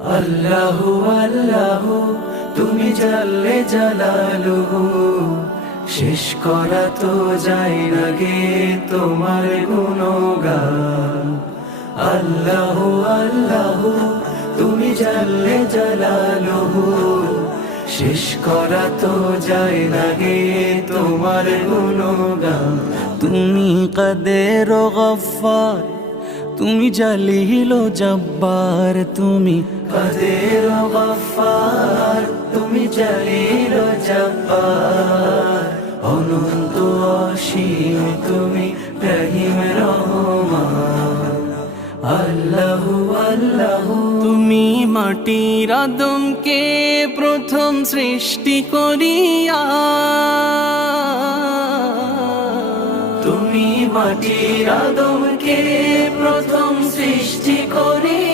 আল্লাহু আল্লাহু তুমি জাল্লে জালালুহু, শেষ করা তো যায় না গে তোমার গুণগান। আল্লাহু আল্লাহু তুমি জাল্লে জালালুহু, শেষ করা তো যায় না গে তোমার গুণগান। তুমি কাদের ও গফফার, তুমি জালিল ও জব্বার, তুমি কাদের ও গফফার, তুমি জালিল ও জব্বার। অনন্ত অসীম তুমি রহিম রহমান। আল্লাহু আল্লাহু তুমি মাটির আদমকে প্রথম সৃষ্টি করিয়া, তুমি মাটির আদমকে প্রথম সৃষ্টি করিয়া